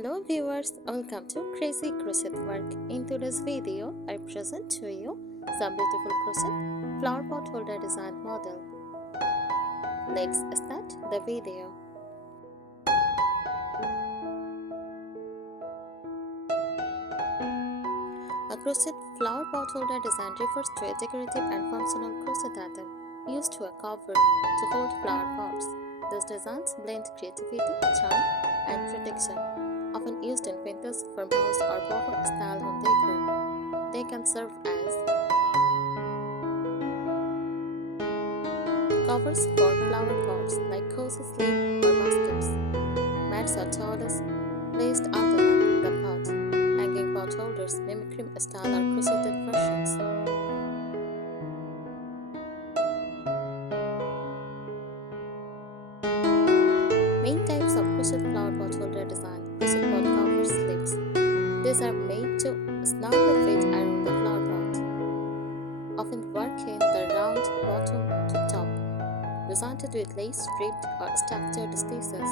Hello viewers, welcome to Crazy Crochet Work. In today's video, I present to you some beautiful crochet flower pot holder design model. Let's start the video. A crochet flower pot holder design refers to a decorative and functional crochet item used to a cover to hold flower pots. These designs blend creativity, charm, and protection, often used in vintage, farmhouse, or boho style home decor. They can serve as covers for flower pots like cozy sleeve or baskets, mats or towels placed underneath the pot, hanging pot holders, mimicry style or crocheted versions. Main types of crochet flower pot holder design: crochet pot cover sleeves. These are made to snugly fit around the flower pot, often working the round bottom to top, designed with lace, ribbed, or structured stitches.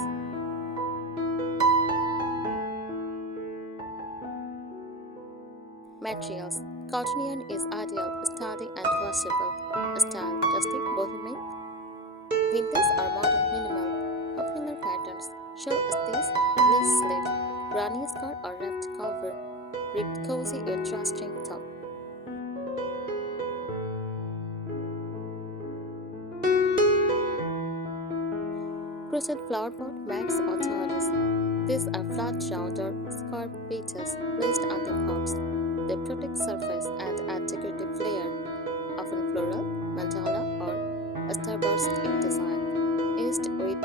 Materials: cotton yarn is ideal, sturdy and washable. Style: rustic, bohemian, vintage or modern minimal. Popular patterns: shell stitch, lace sleeve, granny skirt or wrapped cover, ribbed cozy with drawstring top. Crochet flower pot mats or towels. These are flat round or square pieces placed on the pots. They protect surface and add decorative flair, often floral, mandala, or starburst in design, used with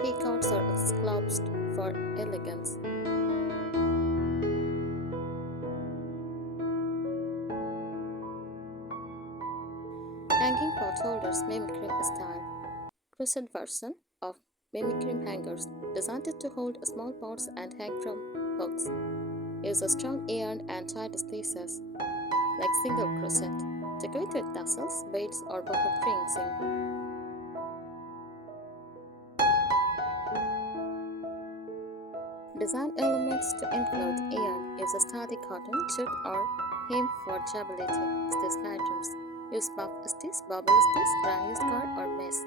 peacocks or scallops for elegance. Hanging pot holders mimicry style. Crochet version of mimicry hangers designed to hold small pots and hang from hooks. Use a strong yarn and tight stitches like single crochet. Decorate with tassels, beads, or boho fringing. Design elements to include yarn. Use a sturdy cotton, jute, or hem for durability. Stitch patterns. Use puff stitch, bubble stitch, granny skirt, or mesh.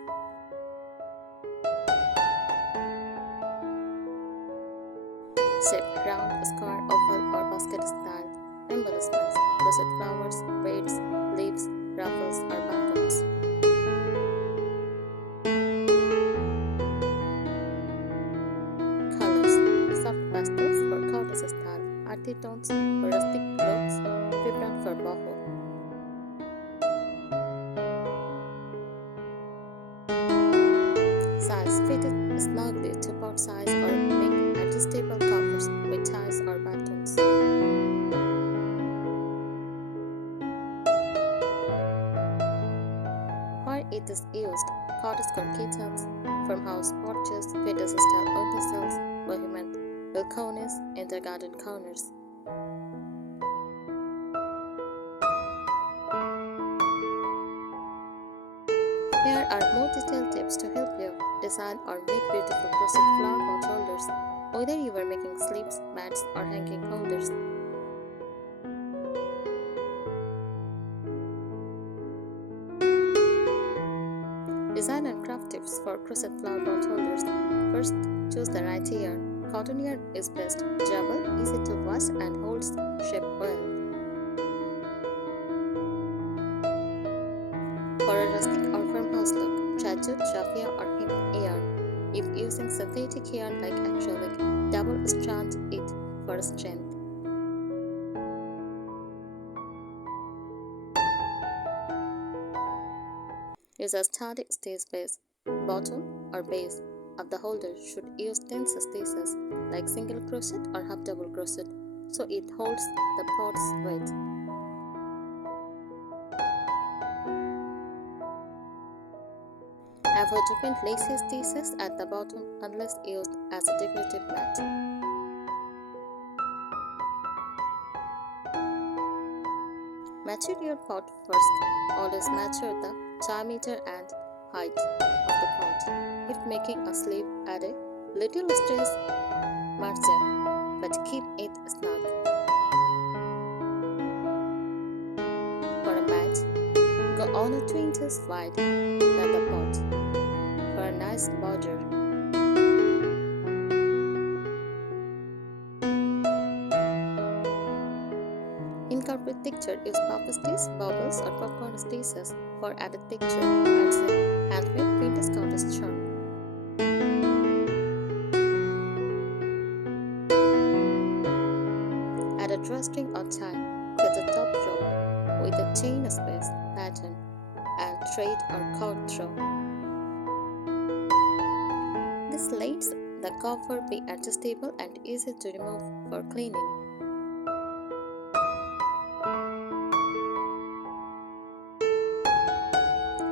Shape: round, square, oval, or basket style. Embellishments: crochet flowers, beads, leaves, ruffles, or buttons. Colors: soft pastels for cottage style, earthy tones for rustic looks, vibrant for boho. Size: fitted snugly to pot size or make adjustable covers with ties or buttons. Where it is used: cottage core kitchens, farmhouse porches, vintage style windowsills, bohemian balconies, and the garden corners. Here are more detailed tips to help you design or make beautiful crochet flower pot holders, whether you are making sleeves, mats, or hanging holders. Design and craft tips for crochet flower pot holders. First, choose the right yarn. Cotton yarn is best, durable, easy to wash, and holds shape well. For a rustic or farmhouse look, try jute, raffia, or hemp yarn. If using synthetic yarn like acrylic, double strand it for strength. Use a sturdy stitch base. Bottom or base of the holder should use dense stitches like single crochet or half double crochet so it holds the pot's weight. Avoid open lacy stitches at the bottom unless used as a decorative mat. Measure your pot first. Always measure the diameter and height of the pot. If making a sleeve, add a little stretch margin. but keep it snug. For a mat, go on a 2 inches wide than the pot for a nice border. Incorporate texture, use puff sticks, bubbles, or popcorn slices for added texture. Adds a handmade vintage contest charm. Add a drawstring or tie to the top row with a chain space pattern and thread or cord throw. This lets the cover be adjustable and easy to remove for cleaning.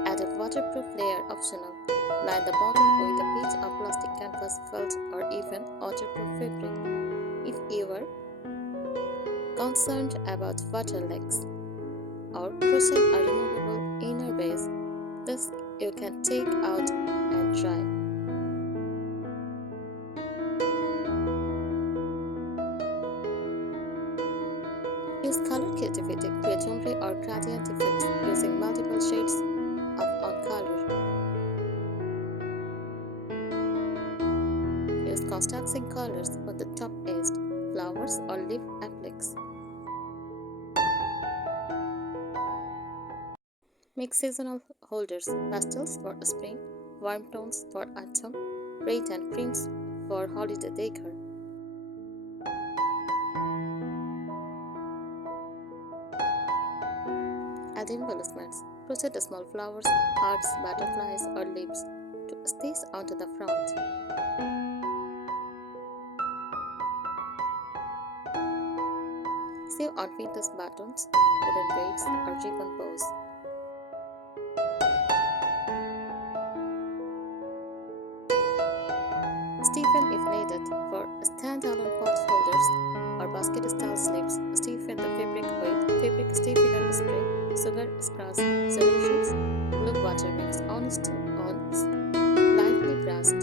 Add a waterproof layer optional. Line the bottom with a piece of plastic canvas, felt, or even waterproof fabric. If you are concerned about water leaks or crochet a removable inner base, this you can take out and dry. Use color creativity, create ombre or gradient effects using multiple shades of on color. Use contrasting colors on the top edge, flowers or leaf appliques. Make seasonal holders, pastels for spring, warm tones for autumn, red and creams for holiday decor. Add embellishments. Crochet small flowers, hearts, butterflies, or leaves to stitch onto the front. Sew on vintage buttons, wooden beads, or ribbon bows. Stiffen if needed for standalone pot holders or basket-style sleeves. Stiffen the fabric with fabric stiffener spray, sugar scratch solutions, glue water mix on lightly brushed.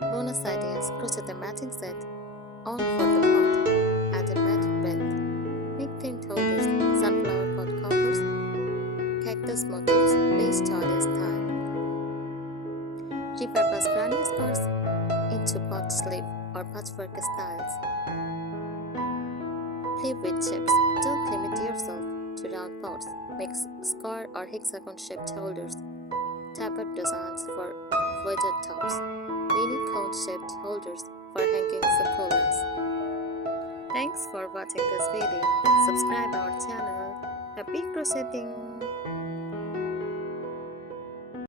Bonus ideas: crochet the matching set on for the pot and a mat belt. Make themed holders, sunflower pot covers, cactus motifs, lace Charlie style. Repurpose granny squares into pot sleeve or patchwork styles. Play with shapes. Don't limit yourself to round pots. Mix square or hexagon shaped holders. Tapered designs for weighted tops. Mini cone shaped holders for hanging succulents. Thanks for watching this video. Subscribe our channel. Happy crocheting!